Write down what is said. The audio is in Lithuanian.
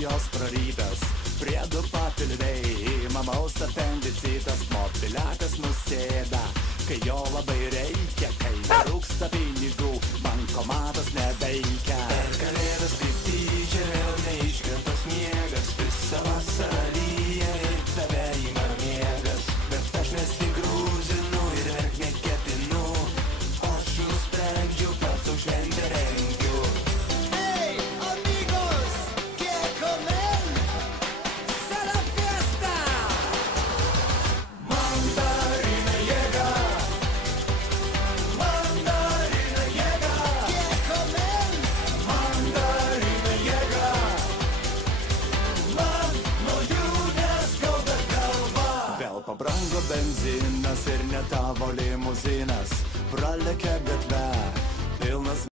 jos prarytas, priedu papilviai, mamos apendicitas, mobiliakas nusėda, kai jo labai reikia, kai trūksta pinigų, bankomatas neveikia. Per kalėdas kaip tyčia vėl neiškrenta sniegas, visą vasarą lyja ir tave ima miegas, bet aš nesigrūzinu ir verkt neketinu, aš nusprendžiu pats sau šventę rengiu. Hey, amigos, ¿qué comen? ¡Se la fiesta! Mandarina llega, mandarina llega, ¿Qué comen? mandarina llega, man nuo jų neskauda galva. Vėl pabrango benzinas ir ne tavo limuzinas, pralekia gatve, pilnas